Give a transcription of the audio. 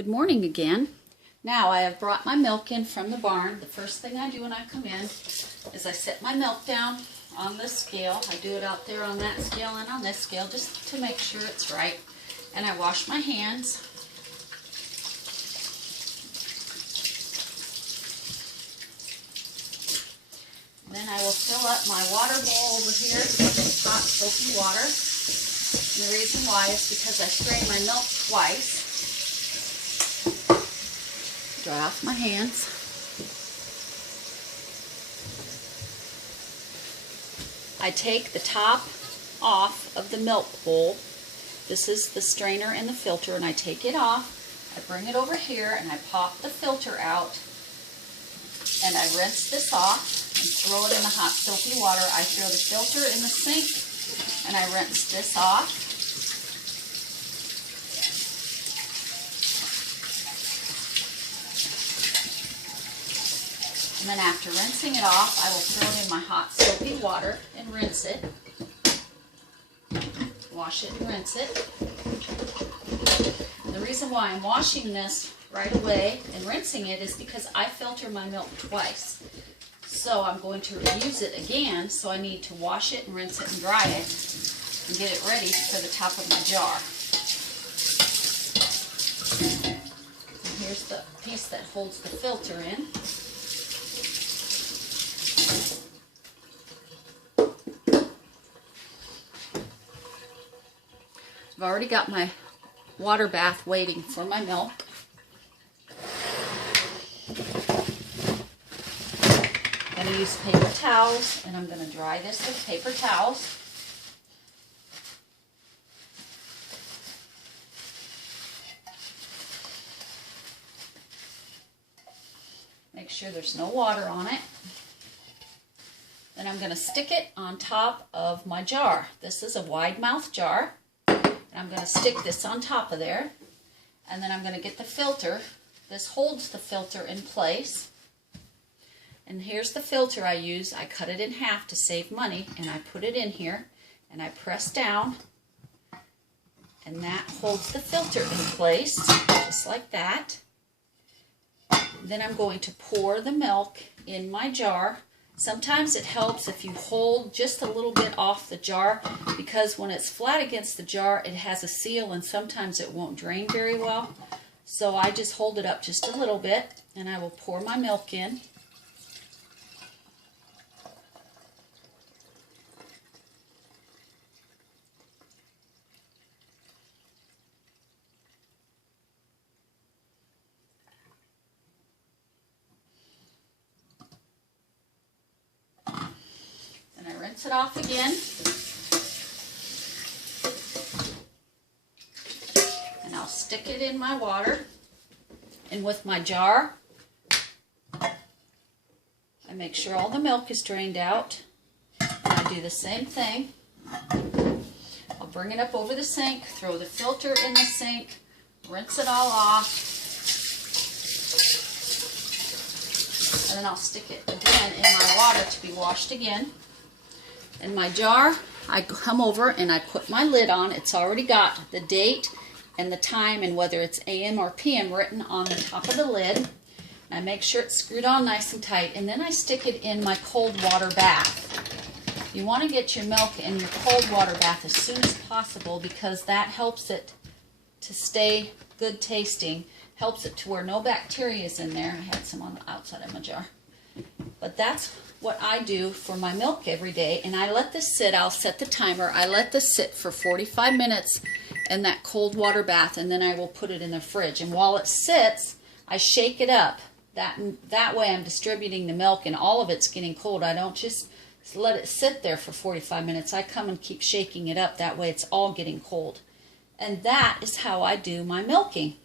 Good morning again. Now I have brought my milk in from the barn. The first thing I do when I come in is I set my milk down on this scale. I do it out there on that scale and on this scale just to make sure it's right. And I wash my hands. Then I will fill up my water bowl over here with hot soapy water. And the reason why is because I strain my milk twice. Dry off my hands. I take the top off of the milk bowl. This is the strainer and the filter, and I take it off. I bring it over here and I pop the filter out, and I rinse this off and throw it in the hot soapy water. I throw the filter in the sink and I rinse this off. And then after rinsing it off, I will throw it in my hot soapy water and rinse it. Wash it and rinse it. And the reason why I'm washing this right away and rinsing it is because I filter my milk twice. So I'm going to reuse it again, so I need to wash it and rinse it and dry it and get it ready for the top of my jar. And here's the piece that holds the filter in. I've already got my water bath waiting for my milk. I'm going to use paper towels, and I'm going to dry this with paper towels. Make sure there's no water on it. Then I'm going to stick it on top of my jar. This is a wide mouth jar. I'm going to stick this on top of there, and then I'm going to get the filter. This holds the filter in place. And here's the filter I use. I cut it in half to save money, and I put it in here, and I press down, and that holds the filter in place, just like that. Then I'm going to pour the milk in my jar. Sometimes it helps if you hold just a little bit off the jar, because when it's flat against the jar, it has a seal and sometimes it won't drain very well. So I just hold it up just a little bit, and I will pour my milk in. Rinse it off again, and I'll stick it in my water. And with my jar, I make sure all the milk is drained out, and I do the same thing. I'll bring it up over the sink, throw the filter in the sink, rinse it all off, and then I'll stick it again in my water to be washed again. In my jar, I come over and I put my lid on. It's already got the date and the time and whether it's AM or PM written on the top of the lid. I make sure it's screwed on nice and tight, and then I stick it in my cold water bath. You want to get your milk in your cold water bath as soon as possible, because that helps it to stay good tasting, helps it to where no bacteria is in there. I had some on the outside of my jar. But that's what I do for my milk every day, and I let this sit. I'll set the timer. I let this sit for 45 minutes in that cold water bath, and then I will put it in the fridge. And while it sits, I shake it up. That way I'm distributing the milk, and all of it's getting cold. I don't just let it sit there for 45 minutes. I come and keep shaking it up. That way it's all getting cold. And that is how I do my milking.